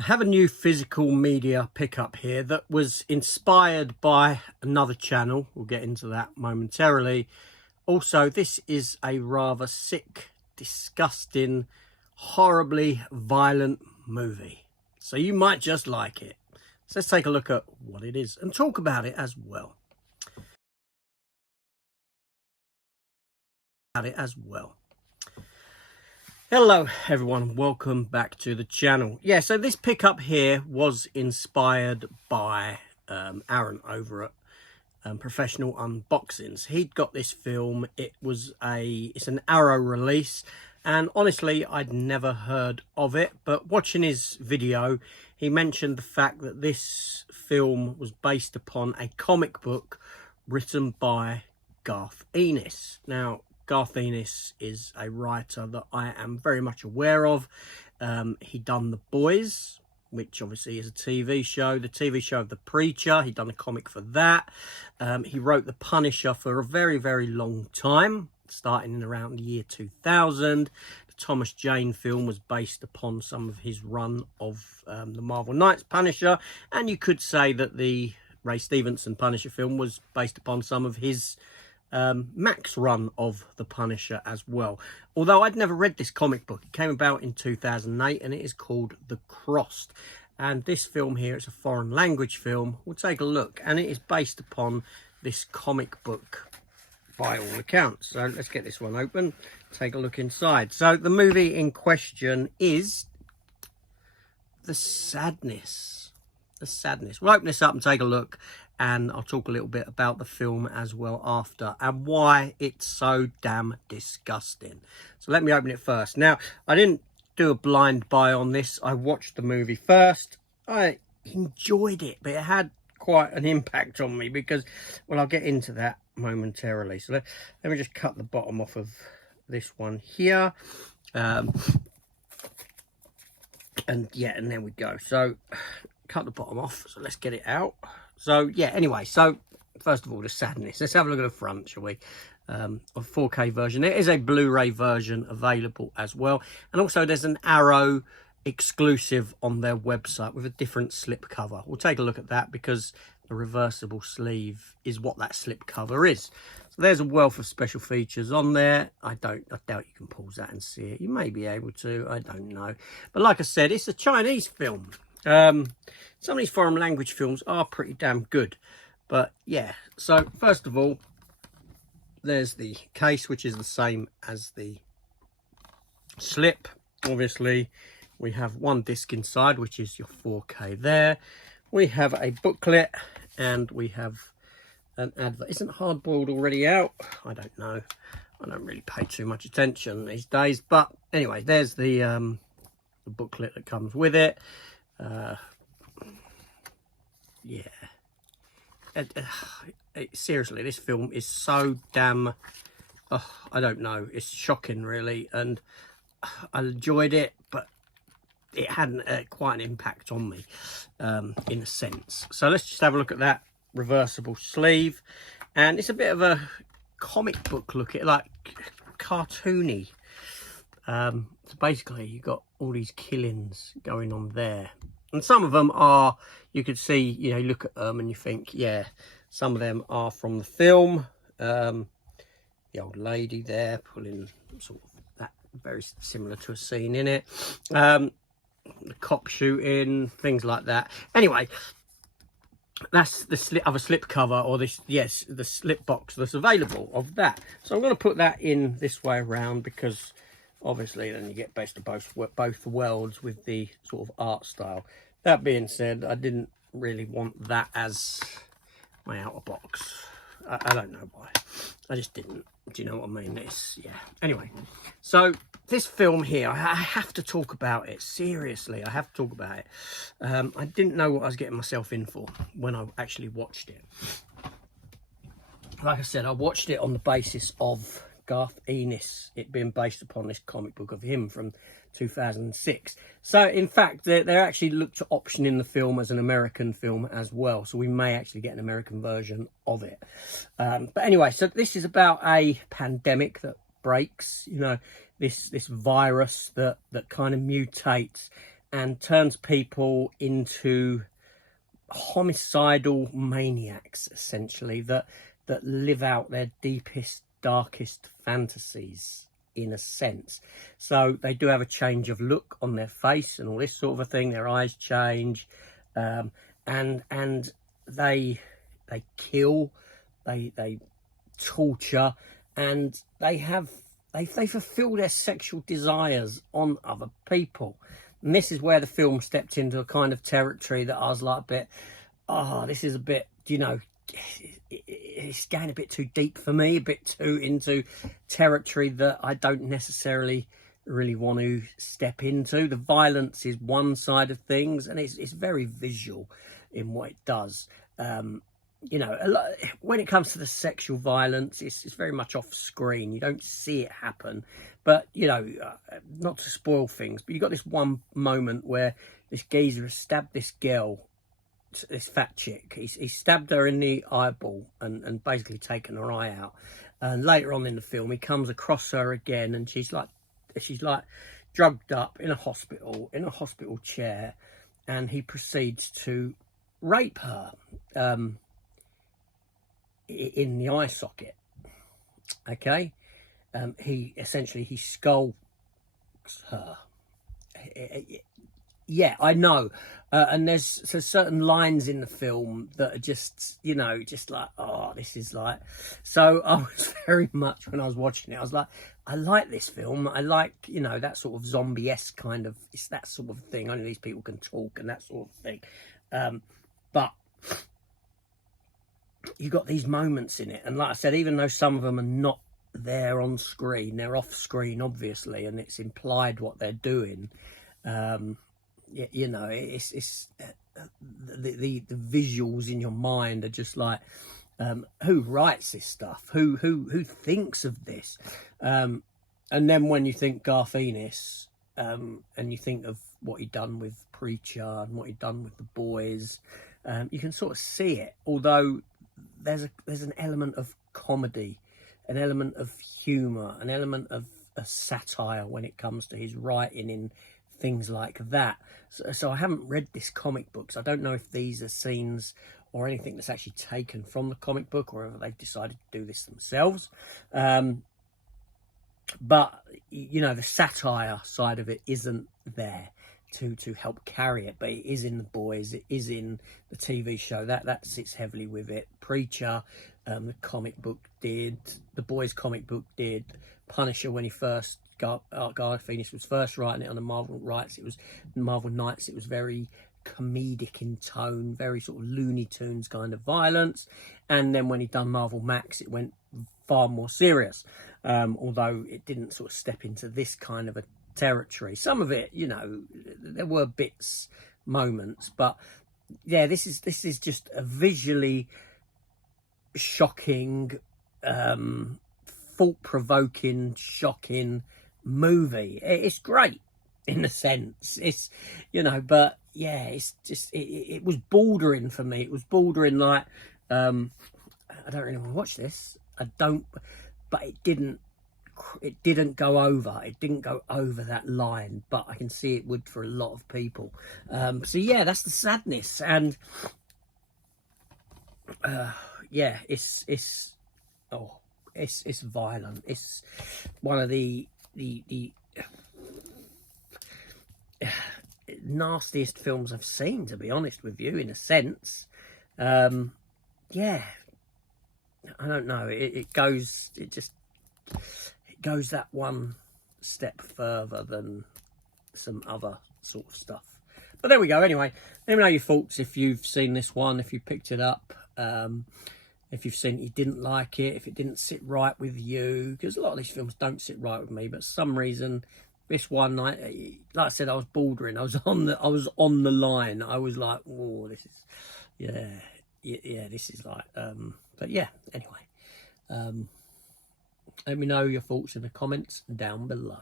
I have a new physical media pickup here that was inspired by another channel. We'll get into that momentarily. Also, this is a rather sick, disgusting, horribly violent movie. So you might just like it. So let's take a look at what it is and talk about it as well. Hello everyone, welcome back to the channel. Yeah, so this pickup here was inspired by Aaron over at Professional Unboxings. He'd got this film. It's an Arrow release, and honestly I'd never heard of it, but watching his video he mentioned the fact that this film was based upon a comic book written by Garth Ennis. Now, Garth Ennis is a writer that I am very much aware of. He done The Boys, which obviously is a TV show. The TV show of The Preacher, he done a comic for that. He wrote The Punisher for a very, very long time, starting in around the year 2000. The Thomas Jane film was based upon some of his run of the Marvel Knights Punisher. And you could say that the Ray Stevenson Punisher film was based upon some of his Max run of the Punisher as well. Although I'd never read this comic book. It came about in 2008 and it is called The Crossed. And this film here, it's a foreign language film. We'll take a look, and it is based upon this comic book by all accounts. So let's get this one open, take a look inside. So the movie in question is The Sadness. The Sadness. We'll open this up and take a look, and I'll talk a little bit about the film as well after, and why it's so damn disgusting. So let me open it first. Now, I didn't do a blind buy on this. I watched the movie first. I enjoyed it, but it had quite an impact on me because, well, I'll get into that momentarily. So let me just cut the bottom off of this one here. And yeah, and there we go. So cut the bottom off. So let's get it out. So yeah, anyway, so first of all, The Sadness. Let's have a look at the front, shall we? A 4K version. There is a Blu-ray version available as well. And also there's an Arrow exclusive on their website with a different slip cover. We'll take a look at that because the reversible sleeve is what that slip cover is. So there's a wealth of special features on there. I doubt you can pause that and see it. You may be able to, I don't know. But like I said, it's a Chinese film. Some of these foreign language films are pretty damn good, but yeah. So first of all, there's the case, which is the same as the slip. Obviously we have one disc inside, which is your 4K there. We have a booklet, and we have an advert. Isn't Hard Boiled already out? I don't know, I don't really pay too much attention these days, but anyway, there's the booklet that comes with it. Yeah, seriously, this film is so damn, I don't know, it's shocking really, and I enjoyed it, but it hadn't quite an impact on me in a sense. So let's just have a look at that reversible sleeve, and it's a bit of a comic book look, like cartoony. So basically you've got all these killings going on there, and some of them are, you could see, you know, you look at them and you think, yeah, some of them are from the film. The old lady there pulling sort of that, very similar to a scene in it. The cop shooting, things like that. Anyway, that's the other slip cover, or this, yes, the slip box that's available of that. So I'm going to put that in this way around, because obviously then you get best of both worlds with the sort of art style. That being said, I didn't really want that as my outer box. I don't know why. I just didn't. Do you know what I mean? Yeah. Anyway, so this film here, I have to talk about it. Seriously, I have to talk about it. I didn't know what I was getting myself in for when I actually watched it. Like I said, I watched it on the basis of Garth Ennis, it being based upon this comic book of him from 2006. So in fact, they actually looked at optioning the film as an American film as well, so we may actually get an American version of it. But anyway, so this is about a pandemic that breaks, you know, this virus that kind of mutates and turns people into homicidal maniacs, essentially, that live out their deepest, darkest fantasies, in a sense. So they do have a change of look on their face and all this sort of a thing. Their eyes change, and they kill, they torture, and they fulfill their sexual desires on other people. And this is where the film stepped into a kind of territory that I was like a bit, oh, this is a bit, you know, it's going a bit too deep for me, a bit too into territory that I don't necessarily really want to step into. The violence is one side of things, and it's very visual in what it does. You know, when it comes to the sexual violence, it's very much off screen. You don't see it happen. But, you know, not to spoil things, but you got this one moment where this geezer has stabbed this girl, this fat chick. He stabbed her in the eyeball and basically taken her eye out. And later on in the film, he comes across her again, and she's like drugged up in a hospital chair, and he proceeds to rape her in the eye socket. Okay, he skulks her. Yeah, I know. And there's certain lines in the film that are just, you know, just like, oh, this is like... So I was very much, when I was watching it, I was like, I like this film. I like, you know, that sort of zombie-esque kind of... It's that sort of thing. Only these people can talk and that sort of thing. But you got these moments in it. And like I said, even though some of them are not there on screen, they're off screen, obviously, and it's implied what they're doing. You know, it's the visuals in your mind are just like, who writes this stuff? Who thinks of this? And then when you think Garth Ennis, and you think of what he'd done with Preacher and what he'd done with The Boys, you can sort of see it. Although there's an element of comedy, an element of humour, an element of a satire when it comes to his writing in things like that. So I haven't read this comic book, so I don't know if these are scenes or anything that's actually taken from the comic book, or whether they've decided to do this themselves. But, you know, the satire side of it isn't there to help carry it, but it is in The Boys, it is in the TV show, that sits heavily with it. Preacher, the comic book did, The Boys comic book did, Punisher, when he first Garth Ennis was first writing it on the Marvel Knights, it was very comedic in tone, very sort of Looney Tunes kind of violence. And then when he done Marvel Max, it went far more serious, although it didn't sort of step into this kind of a territory. Some of it, you know, there were bits, moments, but yeah, this is just a visually shocking, thought-provoking, shocking movie. It's great in a sense. It's, you know, but yeah, it's just it was bordering for me. It was bordering like, I don't really want to watch this. I don't, but it didn't go over. It didn't go over that line, but I can see it would for a lot of people. So yeah, that's the sadness. And yeah, it's violent. It's one of the nastiest films I've seen, to be honest with you, in a sense. Yeah, I don't know. It goes that one step further than some other sort of stuff. But there we go. Anyway, let me know your thoughts if you've seen this one, if you picked it up, if you've seen it, you didn't like it, if it didn't sit right with you, because a lot of these films don't sit right with me, but for some reason this one, like I said, I was bordering. I was on the line. I was like, oh, this is, yeah, this is like, but yeah, anyway, let me know your thoughts in the comments down below.